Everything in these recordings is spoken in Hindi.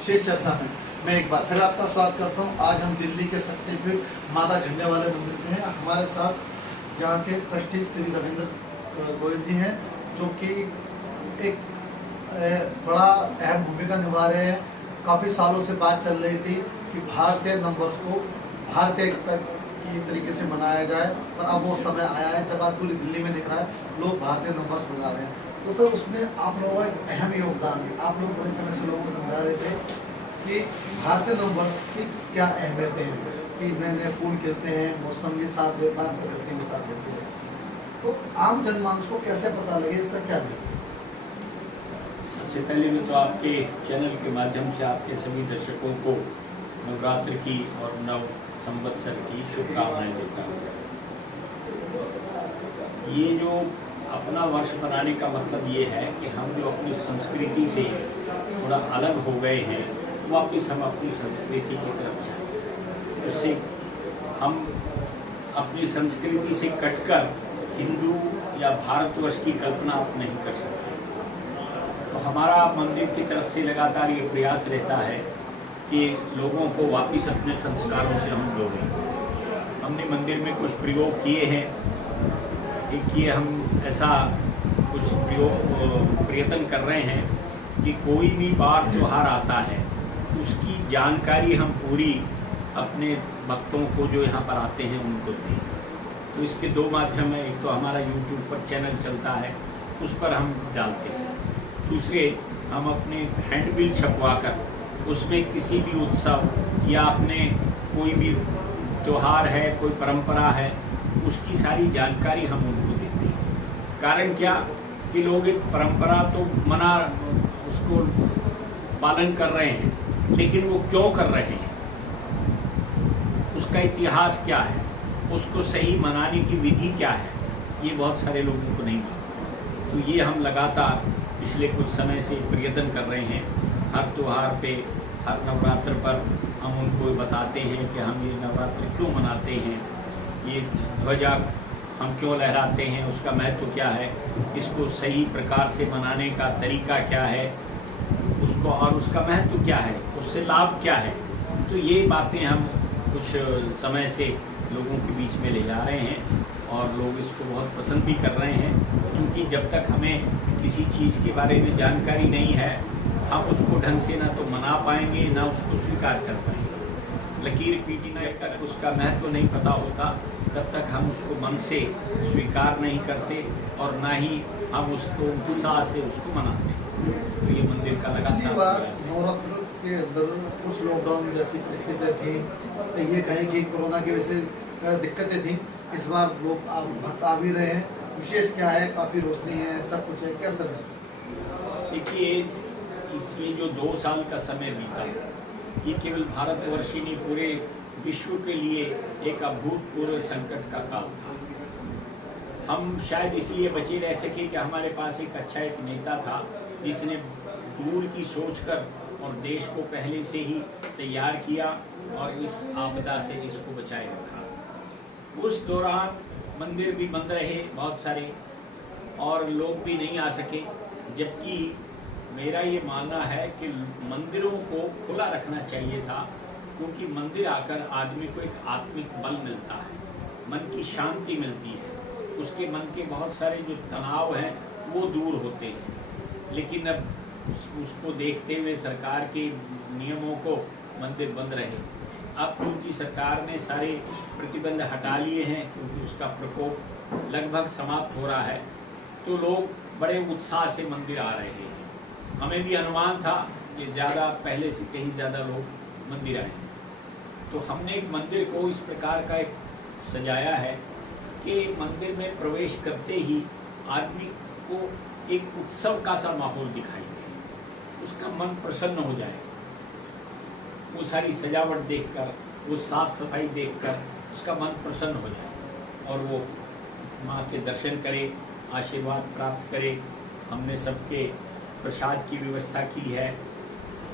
विशेष चर्चा में मैं एक बार फिर आपका स्वागत करता हूं। आज हम दिल्ली के शक्तिपीठ माता झंडे वाले मंदिर में हैं। हमारे साथ यहाँ के ट्रस्टी श्री रविंद्र गोयल जी हैं, जो कि एक बड़ा अहम भूमिका निभा रहे हैं। काफ़ी सालों से बात चल रही थी कि भारतीय नंबर्स को भारतीय एकता की तरीके से मनाया जाए, और अब वो समय आया है जब आज पूरी दिल्ली में दिख रहा है लोग भारतीय नंबर्स बना रहे हैं। तो सर, उसमें आप लोगों का एक अहम योगदान है। आप लोग बड़े समय से लोगों को समझा रहे थे कि भारतीय नंबर्स की क्या अहमियत है, कि नए नए फूल खिलते हैं, मौसम भी साथ देता है, प्रकृति भी साथ देती है। तो आम जनमानस को कैसे पता लगे, इसका क्या भी? सबसे पहले मैं तो आपके चैनल के माध्यम से आपके सभी दर्शकों को नवरात्र की और नव संवत्सर की शुभकामनाएं देता हूँ। ये जो अपना वर्ष बनाने का मतलब ये है कि हम जो अपनी संस्कृति से थोड़ा अलग हो गए हैं, वापिस हम अपनी संस्कृति की तरफ जाएं। उससे हम अपनी संस्कृति से कटकर हिंदू या भारतवर्ष की कल्पना आप नहीं कर सकते। तो हमारा मंदिर की तरफ से लगातार ये प्रयास रहता है कि लोगों को वापस अपने संस्कारों से हम जोड़ें। हमने मंदिर में कुछ प्रयोग किए हैं। एक ये हम ऐसा कुछ प्रयत्न कर रहे हैं कि कोई भी बार त्यौहार आता है उसकी जानकारी हम पूरी अपने भक्तों को जो यहाँ पर आते हैं उनको दें। तो इसके दो माध्यम हैं। एक तो हमारा यूट्यूब पर चैनल चलता है, उस पर हम डालते हैं। दूसरे, हम अपने हैंडबिल छपवा कर उसमें किसी भी उत्सव या अपने कोई भी त्यौहार है, कोई परंपरा है, उसकी सारी जानकारी हम उनको देते हैं। कारण क्या कि लोग एक परंपरा तो उसको पालन कर रहे हैं, लेकिन वो क्यों कर रहे हैं, उसका इतिहास क्या है, उसको सही मनाने की विधि क्या है, ये बहुत सारे लोगों को नहीं पता। तो ये हम लगातार पिछले कुछ समय से प्रयत्न कर रहे हैं। हर त्यौहार पे, हर नवरात्र पर हम उनको बताते हैं कि हम ये नवरात्र क्यों मनाते हैं, ये ध्वजा हम क्यों लहराते हैं, उसका महत्व क्या है, इसको सही प्रकार से मनाने का तरीका क्या है, उसको और उसका महत्व क्या है, उससे लाभ क्या है। तो ये बातें हम कुछ समय से लोगों के बीच में ले जा रहे हैं और लोग इसको बहुत पसंद भी कर रहे हैं। क्योंकि जब तक हमें किसी चीज़ के बारे में जानकारी नहीं है, हम उसको ढंग से ना तो मना पाएंगे, ना उसको स्वीकार कर पाएंगे। लकीर पीटने तक उसका महत्व नहीं पता होता, तब तक हम उसको मन से स्वीकार नहीं करते और ना ही हम उसको उत्साह से उसको मनाते हैं। तो ये मंदिर का लगातार नवरात्र के अंदर कुछ लॉकडाउन जैसी परिस्थितियाँ थी, तो ये कहें कि कोरोना की वजह से दिक्कतें थी। इस बार लोग भक्त आ भी रहे हैं। विशेष क्या है, काफ़ी रोशनी है, सब कुछ है, कैसा है? देखिए, ये जो 2 साल का समय बीता, ये केवल भारतवर्ष ही नहीं, पूरे विश्व के लिए एक अभूतपूर्व संकट का काल था। हम शायद इसलिए बचे रह सके कि हमारे पास एक नेता था जिसने दूर की सोचकर और देश को पहले से ही तैयार किया और इस आपदा से इसको बचाए रखा। उस दौरान मंदिर भी बंद रहे बहुत सारे, और लोग भी नहीं आ सके। जबकि मेरा ये मानना है कि मंदिरों को खुला रखना चाहिए था, क्योंकि मंदिर आकर आदमी को एक आत्मिक बल मिलता है, मन की शांति मिलती है, उसके मन के बहुत सारे जो तनाव हैं वो दूर होते हैं। लेकिन अब उसको देखते हुए सरकार के नियमों को मंदिर बंद रहे। अब चूँकि सरकार ने सारे प्रतिबंध हटा लिए हैं, क्योंकि उसका प्रकोप लगभग समाप्त हो रहा है, तो लोग बड़े उत्साह से मंदिर आ रहे हैं। हमें भी अनुमान था कि ज़्यादा, पहले से कहीं ज़्यादा लोग मंदिर आएंगे। तो हमने एक मंदिर को इस प्रकार का एक सजाया है कि मंदिर में प्रवेश करते ही आदमी को एक उत्सव का सा माहौल दिखाई दे, उसका मन प्रसन्न हो जाए। वो सारी सजावट देखकर, वो साफ सफाई देखकर उसका मन प्रसन्न हो जाए और वो माँ के दर्शन करे, आशीर्वाद प्राप्त करे। हमने सबके प्रसाद की व्यवस्था की है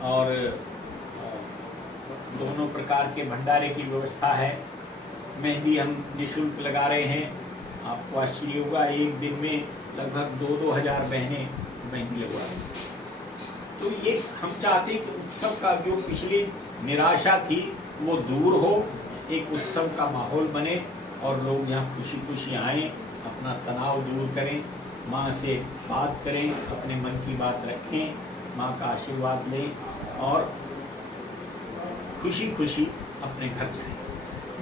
और दोनों प्रकार के भंडारे की व्यवस्था है। मेहंदी हम निःशुल्क लगा रहे हैं। आपको आश्चर्य होगा, एक दिन में लगभग 2-2 हज़ार बहनें मेहंदी लगवा रही हैं। तो ये हम चाहते हैं कि उत्सव का जो पिछली निराशा थी वो दूर हो, एक उत्सव का माहौल बने और लोग यहाँ खुशी खुशी आएँ, अपना तनाव दूर करें, माँ से बात करें, अपने मन की बात रखें, माँ का आशीर्वाद लें और खुशी खुशी अपने घर जाएं।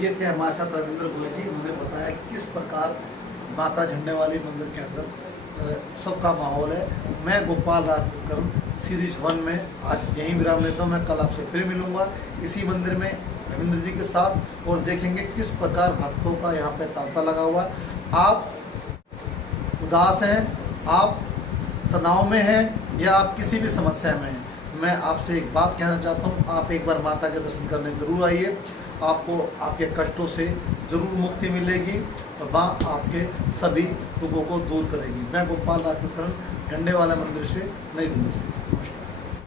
ये थे हमारे साथ रविंद्र गोयल जी। उन्होंने बताया किस प्रकार माता झंडे वाली मंदिर के अंदर उत्सव का माहौल है। मैं गोपाल राजकरण सीरीज 1 में आज यहीं विराम लेता हूँ। मैं कल आपसे फिर मिलूँगा इसी मंदिर में रविंद्र जी के साथ और देखेंगे किस प्रकार भक्तों का यहाँ पे तांता लगा हुआ है। आप उदास हैं, आप तनाव में हैं या आप किसी भी समस्या में हैं, मैं आपसे एक बात कहना चाहता हूँ, आप एक बार माता के दर्शन करने ज़रूर आइए। आपको आपके कष्टों से ज़रूर मुक्ति मिलेगी और माँ आपके सभी दुखों को दूर करेगी। मैं गोपाल राजकरण झंडे वाले मंदिर से, नई दिल्ली से।